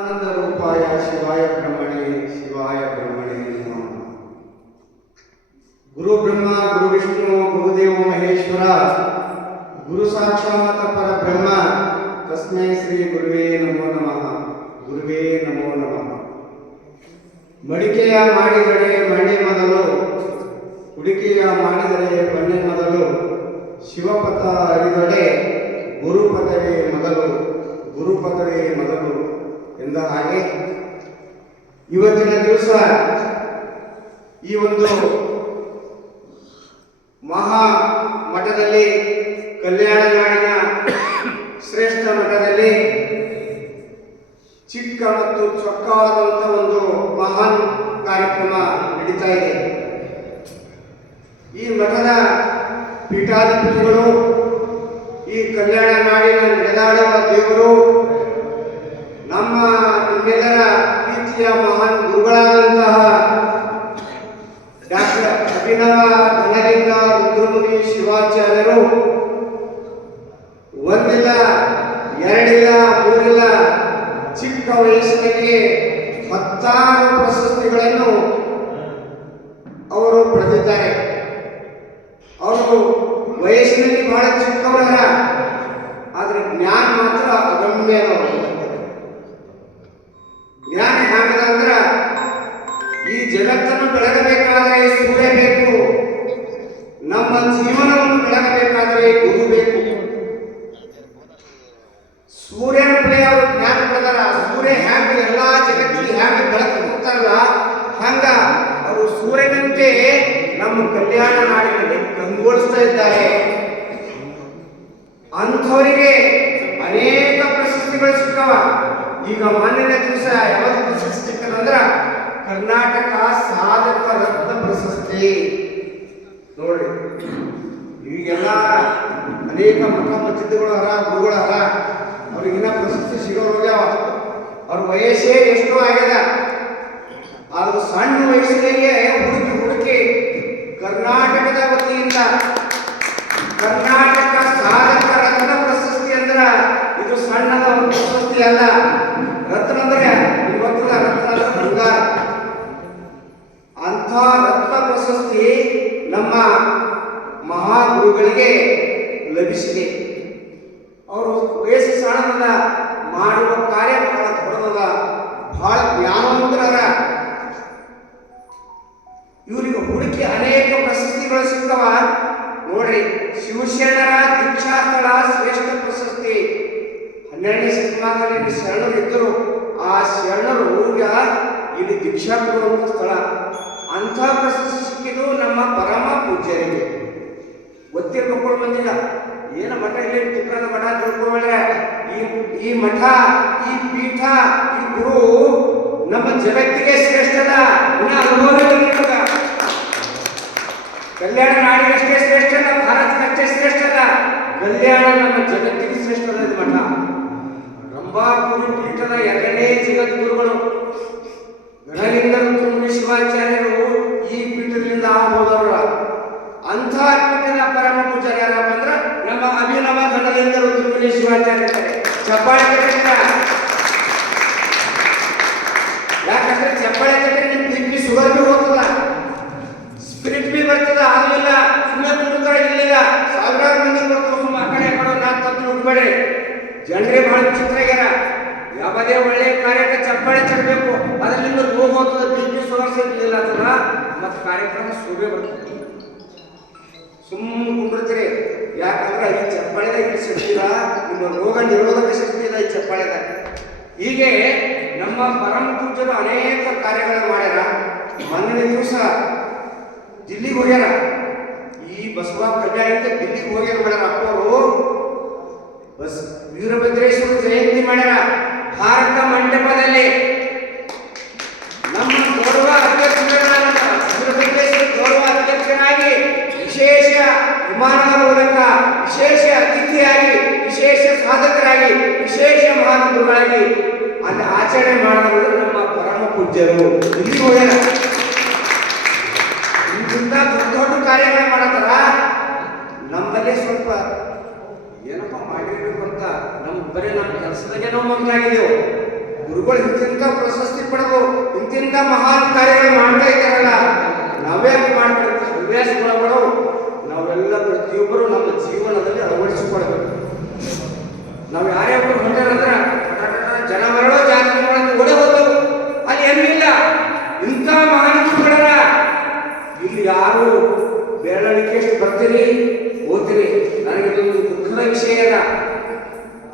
ಆನಂದ ರೂಪಾಯ ಶಿವಾಯ ಬ್ರಹ್ಮಣೇ ಶಿವಾಯ ಬ್ರಹ್ಮಣೇ ನಮಃ. ಗುರು ಬ್ರಹ್ಮ ಗುರು ವಿಷ್ಣು ಗುರುದೇವ ಮಹೇಶ್ವರ ಗುರು ಸಾಕ್ಷಾತ್ ಪರಬ್ರಹ್ಮ ತಸ್ಮೈ ಶ್ರೀ ಗುರುವೇ ನಮೋ ನಮಃ. ಗುರುವೇ ನಮೋ ನಮಃ. ಮಡಿಕೆಯ ಮಾಡಿದರೆ ಮಣ್ಣೆ ಮೊದಲು, ಹುಡುಕಿಯ ಮಾಡಿದರೆ ಬಣ್ಣೆ ಮೊದಲು, ಶಿವಪಥ ಅರಿದೊಡೆ ಗುರುಪಥವೇ ಮೊದಲು, ಗುರುಪಥವೇ ಮೊದಲು ಎಂದ ಹಾಗೆ ಇವತ್ತಿನ ದಿವಸ ಈ ಒಂದು ಮಹಾ ಮಠದಲ್ಲಿ, ಕಲ್ಯಾಣ ನಾಡಿನ ಶ್ರೇಷ್ಠ ಮಠದಲ್ಲಿ ಚಿಕ್ಕ ಮತ್ತು ಚೊಕ್ಕವಾದಂಥ ಒಂದು ಮಹಾನ್ ಕಾರ್ಯಕ್ರಮ ನಡೀತಾ ಇದೆ. ಈ ಮಠದ ಪೀಠಾಧಿಪತಿಗಳು, ಈ ಕಲ್ಯಾಣ ನಾಡಿನ ನಡೆದಾಡುವ ದೇವರು, ನಮ್ಮ ನಿಮ್ಮೆಲ್ಲರ ಪ್ರೀತಿಯ ಮಹಾನ್ ಗುರುಗಳಾದಂತಹ ಡಾಕ್ಟರ್ ಅಭಿನವ ಘನಲಿಂಗ ರುದ್ರಮುನಿ ಶಿವಾಚಾರ್ಯರು ಒಂದಿಲ್ಲ, ಎರಡಿಲ್ಲ, ಮೂರಿಲ್ಲ, ಚಿಕ್ಕ ವಯಸ್ಸಿನಲ್ಲಿ 10 ಪ್ರಶಸ್ತಿಗಳನ್ನು ಅವರು ಪಡೆದಿದ್ದಾರೆ. ಅವರು ವಯಸ್ಸಿನಲ್ಲಿ ಬಹಳ ಚಿಕ್ಕವರ, ಆದ್ರೆ ಜ್ಞಾನ ಮಾತ್ರ ಅದಮ್ಯನವರು. ಜ್ಞಾನ ಹೇಗಂದ್ರ, ಈ ಜಗತ್ತನ್ನು ಬೆಳಗಬೇಕಾದರೆ ಸೂರ್ಯ ಬೇಕು, ನಮ್ಮ ಜೀವನವನ್ನು ಬೆಳಗಬೇಕಾದರೆ ಗುರು ಬೇಕು. ಸೂರ್ಯನ ಬೆಳೆ ಅವರು ಜ್ಞಾನ ಪಡೆದಾರ. ಸೂರ್ಯ ಹ್ಯಾಂಗ ಎಲ್ಲಾ ಜಗತ್ತಿಗೆ ಹ್ಯಾಂಗ ಬೆಳಕು ಕೊಡ್ತಾರಲ್ಲ, ಹಂಗ ಅವರು ಸೂರ್ಯನಂತೆ ನಮ್ಮ ಕಲ್ಯಾಣ ನಾಡಿನಲ್ಲಿ ಕಂಗೊಳಿಸ್ತಾ ಇದ್ದಾರೆ. ಅಂಥವರಿಗೆ ಅನೇಕ ಪ್ರಶಸ್ತಿಗಳು ಸಿಕ್ಕವ. ಈಗ ಮಾನ್ಯನ ದಿವಸ ಯಾವುದು ಪ್ರಶಸ್ತಿ ಸಿಕ್ಕದಂದ್ರ ಕರ್ನಾಟಕ ಸಾಧಕ ರತ್ನ ಪ್ರಶಸ್ತಿ. ನೋಡ್ರಿ, ಈಗೆಲ್ಲ ಅನೇಕ ಮಠ ಮಸ್ಜಿದ್ಗಳು ಹರ, ಗುರುಗಳ ಹರ, ಅವ್ರಿಗಿನ್ನ ಪ್ರಶಸ್ತಿ ಸಿಗೋರು ಹೋಗ್ಯಾವ. ಅವ್ರ ವಯಸ್ಸೇ ಎಷ್ಟೋ ಆಗ್ಯದ, ಆದ್ರೂ ಸಣ್ಣ ವಯಸ್ಸಿನಾಗೆ ಹುಡುಕಿ ಹುಡುಕಿ ಕರ್ನಾಟಕದ ವತಿಯಿಂದ ಕರ್ನಾಟಕ ಸಾಧಕ ರತ್ನ ಪ್ರಶಸ್ತಿ ಅಂದ್ರ ಇದು ಸಣ್ಣದ ಒಂದು ಪ್ರಶಸ್ತಿ ಅಲ್ಲ. ರತ್ನ ಅಂದ್ರೆ ಇವತ್ತಿನ ರತ್ನ ಬಂಗಾರ. ಅಂಥ ರತ್ನ ಪ್ರಶಸ್ತಿ ನಮ್ಮ ಮಹಾಗುರುಗಳಿಗೆ ಲಭಿಸಿದೆ. ಅವರು ವಯಸ್ಸು ಸಣ್ಣದ, ಮಾಡುವ ಕಾರ್ಯ ಬಹಳ ದೊಡ್ಡದ, ಬಹಳ ಜ್ಞಾನವಂತರ. ಇವರಿಗೆ ಹುಡುಕಿ ಅನೇಕ ಪ್ರಶಸ್ತಿಗಳು ಸಿಕ್ಕವ. ನೋಡ್ರಿ, ಶಿವಶರಣರ ದೀಕ್ಷಾಸ್ಥಳ ಶ್ರೇಷ್ಠ ಪ್ರಶಸ್ತಿ. 12ನೇ ಶತಮಾನದಲ್ಲಿ ಶರಣರು ಇದ್ದರು. ಆ ಶರಣರು ಇಲ್ಲಿ ದೀಕ್ಷಾ ಕೊಡುವಂಥ ಸ್ಥಳ. ಅಂಥ ಪ್ರಶಸ್ತಿ ಸಿಕ್ಕಿದ್ದು ನಮ್ಮ ಪರಮ ಪೂಜ್ಯರಿಗೆ. ಗೊತ್ತಿರ್ಬೇಕು ಮಂದಿಗ, ಏನು ಮಠ ಇಲ್ಲಿ ಚಿತ್ರದ ಮಠ ತಿಳ್ಕೊಂಡ್ರೆ, ಈ ಮಠ, ಈ ಪೀಠ, ಈ ಗುರು ನಮ್ಮ ಜಗತ್ತಿಗೆ ಶ್ರೇಷ್ಠದ. ಅನುಭವ ಕಲ್ಯಾಣ ನಾಡಿಗಷ್ಟೇ ಶ್ರೇಷ್ಠದ, ಭಾರತಕ್ಕಷ್ಟೇ ಶ್ರೇಷ್ಠದ, ಕಲ್ಯಾಣ ನಮ್ಮ ಜಗತ್ತಿಗೆ ಶ್ರೇಷ್ಠದ. ಇದು ಮಠ ರಂಭಾಪುರಿ ಪೀಠದ 2ನೇ ಜಗದ್ಗುರುಗಳು ಘನಲಿಂಗ ರುದ್ರಮುನಿ ಶಿವಾಚಾರ್ಯರು ಈ ಪೀಠದಿಂದ ಹೋದವರ. ಅಂಥ ಪೀಠದ ಪರಮ ಪೂಜಾರಿ ಯಾರಪ್ಪ ಅಂದ್ರ ನಮ್ಮ ಅಭಿನವ ಘನಲಿಂಗ ರುದ್ರಮುನಿ ಶಿವಾಚಾರ್ಯ. ಚಪ್ಪಾಳೆ ತಗೊಂಡ, ಯಾಕಂದ್ರೆ ಚಪ್ಪಾಳೆ ತಗೊಂಡ್ರೆ ನಿಮ್ ಬಿ ಶುಗರ್ ಬಿ ಹೋಗ್ತದ, ಸ್ಪಿರಿಟ್ ಬಿ ಬರ್ತದ. ಅದು ಇಲ್ಲ, ಸುಮ್ಮನೆ ಕುಡಿದ್ರೆ ಇಲ್ಲಿಲ್ಲ, ಸಾವಿರಾರು ಮಂದಿ ಬರ್ತಾವ. ಸುಮ್ಮ ಆ ಕಡೆ ಕೊಡೋ ನಾ ತಪ್ಪು ಹೋಗ್ಬೇಡಿ. ಜನರೇ ಬಹಳ ವಿಚಿತ್ರ ಆಗ್ಯಾರ. ಯಾವುದೇ ಒಳ್ಳೆಯ ಕಾರ್ಯಕ್ಕೆ ಚಪ್ಪಾಳೆ ತರಬೇಕು, ಅದರಿಂದ ರೋಗ ಹೋಗ್ತದೆ, ಬಿ ಶುಗರ್ ಸಿಗಲಿಲ್ಲ ಅಥವಾ ಮತ್ತೆ ಕಾರ್ಯಕ್ರಮ ಶೋಭೆ ಬರ್ತದೆ. ಸುಮ್ಮನೆ ಕುಂಡಿರ್ತೀರಿ, ಯಾಕಂದ್ರೆ ಈ ಚಪ್ಪಾಳೆದಾಗ ಈ ಶಕ್ತಿ ಇಲ್ಲ, ನಿಮ್ಮ ರೋಗ ನಿರೋಧಕ ಶಕ್ತಿ ಇಲ್ಲ ಈ ಚಪ್ಪಾಳೆದಾಗ. ಹೀಗೆ ನಮ್ಮ ಪರಮ ಪೂಜ್ಯರು ಅನೇಕ ಕಾರ್ಯಗಳನ್ನು ಮಾಡ್ಯಾರ. ಮೊನ್ನೆ ದಿವಸ ದಿಲ್ಲಿಗೆ ಹೋಗ್ಯಾರ. ಈ ಬಸವ ಕಲ್ಯಾಣಕ್ಕೆ ದಿಲ್ಲಿಗೆ ಹೋಗ್ಯಾರ ಮಾಡ್ಯಾರ. ಅಪ್ಪವರು ವೀರಭದ್ರೇಶ್ವರ ಜಯಂತಿ ಮಾಡ್ಯಾರ ಭಾರತ ಮಂಟಪದಲ್ಲಿ. ನಮ್ಮ ಗೌರವ ಅಧ್ಯಕ್ಷರಾದ ವೀರಭದ್ರೇಶ್ವರ ಗೌರವ ಅಧ್ಯಕ್ಷರಾಗಿ ವಿಶೇಷ ವಿಮಾನದ ಮೂಲಕ ವಿಶೇಷ ಅತಿಥಿಯಾಗಿ, ವಿಶೇಷ ಸಾಧಕರಾಗಿ, ವಿಶೇಷ ಮಹಾನುಭಾವರಾಗಿ ಅಲ್ಲಿ ಆಚರಣೆ ಮಾಡಿದವರು ನಮ್ಮ ಪರಮ ಪೂಜ್ಯರು. ಇಲ್ಲಿ ಹೋಗ್ಯಾರ. ಇಂಥ ದೊಡ್ಡ ದೊಡ್ಡ ಕಾರ್ಯಗಳು ಮಾಡತ್ತಾರ. ನಮ್ಮಲ್ಲೇ ಸ್ವಲ್ಪ ಏನಪ್ಪ ಮಾಡಿರ್ಬೇಕು ಅಂತ ನಮ್ಗೆ ಬರೀ ನಮ್ಮ ಕೆಲಸದಾಗೆ ನಾವು ಮಕ್ಕಳಾಗಿದ್ದೇವೆ. ಗುರುಗಳು ಇಂತಿಂತ ಪ್ರಶಸ್ತಿ ಪಡೆದು ಇಂತಿಂತ ಮಹಾನ್ ಕಾರ್ಯಗಳು ಮಾಡ್ತಾ ಇದ್ದಾರಲ್ಲ, ನಾವ್ಯಾಕೆ ಮಾಡ್ಬೇಕು? ಹವ್ಯಾಸ ಗುಣಗಳು ನಾವೆಲ್ಲ ಪ್ರತಿಯೊಬ್ಬರು ನಮ್ಮ ಜೀವನದಲ್ಲಿ ಅಳವಡಿಸಿಕೊಳ್ಬೇಕು. ನಾವು ಯಾರ್ಯಾರು ಹೊಂಟಾರಂದ್ರ ಜನ ಮರಳೋ ಜಾತಿ ಓಡೇ ಹೋದವು, ಅಲ್ಲಿ ಏನೂ ಇಲ್ಲ. ಇಂಥ ಮಹಾನ್ ಗುರುಗಳನ್ನ ಇಲ್ಲಿ ಯಾರು ಬೆರಳಿಕೆಷ್ಟು ಬರ್ತೀರಿ ಓದ್ತೀರಿ. ನನಗೆ ಇದೊಂದು ದುಃಖದ ವಿಷಯ ಅದ.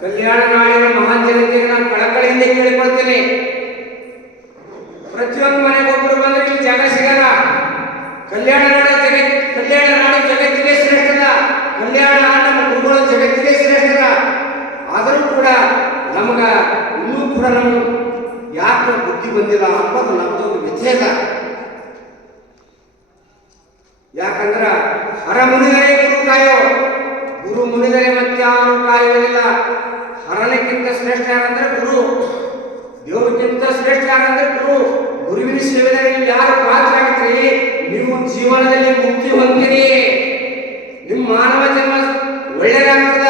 ಕಲ್ಯಾಣ ನಾಡಿನ ಮಹಾನ್ ಜನತೆಗೆ ನಾನು ಕಳಕಳಿಯಿಂದ ಕೇಳಿಕೊಳ್ತೇನೆ, ಪ್ರತಿಯೊಂದು ಮನೆಗೆ ಒಬ್ಬರು ಬಂದ್ರೆ ಇಲ್ಲಿ ಜಾಗ ಸಿಗಲ್ಲ. ಕಲ್ಯಾಣ ನಾಡು ಜಗತ್ತಿಗೆ ಶ್ರೇಷ್ಠದ, ಕಲ್ಯಾಣ ನಮ್ಮ ಗುರುಗಳು ಜಗತ್ತಿಗೆ ಶ್ರೇಷ್ಠದ. ಆದರೂ ಕೂಡ ನಮಗ ಇನ್ನೂ ಕೂಡ ನಮ್ಗೆ ಯಾಕೆ ಬುದ್ಧಿ ಬಂದಿಲ್ಲ ಅಂಬೋದು ನಮ್ಮದೊಂದು ವ್ಯತ್ಯಾಸ. ಯಾಕಂದ್ರ ಹರ ಮುನಿದರೆ ಗುರು ಕಾಯೋ, ಗುರು ಮುನಿದರೆ ಮತ್ತೆ ಯಾರು ಕಾಯುವುದಿಲ್ಲ. ಹರನಕ್ಕಿಂತ ಶ್ರೇಷ್ಠ ಯಾರಂದ್ರೆ ಗುರು, ದೇವರಿಗಿಂತ ಶ್ರೇಷ್ಠ ಯಾರಂದ್ರೆ ಗುರು. ಗುರುವಿನ ಸೇವೆಯಲ್ಲಿ ನೀವು ಯಾರು ಪಾತ್ರ ಆಗ್ತೀರಿ, ನೀವು ಜೀವನದಲ್ಲಿ ಮುಕ್ತಿ ಹೊಂದಿರಿ, ನಿಮ್ಮ ಮಾನವ ಜನ್ಮ ಒಳ್ಳೆಯದಾಗ್ತದ.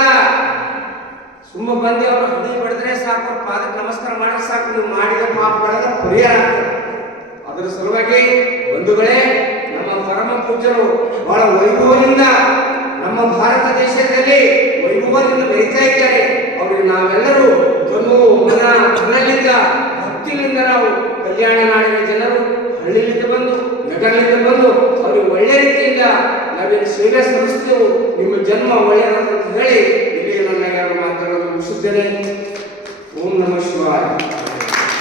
ಸುಮ್ಮ ಬಂದು ಅವರು ಹೃದಯ ಬಡಿದ್ರೆ ಸಾಕು, ಅವ್ರ ಪಾದಕ್ಕೆ ನಮಸ್ಕಾರ ಮಾಡಿದ್ರೆ ಸಾಕು, ನೀವು ಮಾಡಿದ ಪಾಪಗಳೆಲ್ಲ ಪರಿಹಾರ ಆಗ್ತದೆ. ಅದರ ಸಲುವಾಗಿ ಬಂಧುಗಳೇ, ನಮ್ಮ ಪರಮ ಪೂಜ್ಯರು ಬಹಳ ವೈಭವದಿಂದ ನಮ್ಮ ಭಾರತ ದೇಶದಲ್ಲಿ ವೈಭವದಿಂದ ಬೆಳೀತಾ ಇದ್ದಾರೆ. ಅವರಿಗೆ ನಾವೆಲ್ಲರೂ ತನು ಮನ ಧನದಿಂದ ಭಕ್ತಿಯಿಂದ ನಾವು ಕಲ್ಯಾಣ ನಾಡಿನ ಜನರು ಹಳ್ಳಿಯಿಂದ ಬಂದು ನಗರದಿಂದ ಬಂದು ಅವರಿಗೆ ಒಳ್ಳೆ ರೀತಿಯಿಂದ ನಾವೇನು ಸೇವೆ ಸಲ್ಲಿಸ್ತೇವೆ. ನಿಮ್ಮ ಜನ್ಮ ಒಳ್ಳೆಯದಂತ ಹೇಳಿ ಇಲ್ಲಿ ನನ್ನ ಮಾತುಗಳನ್ನು ಮುಗಿಸುತ್ತೇನೆ. ಓಂ ನಮಃ ಶಿವಾಯ.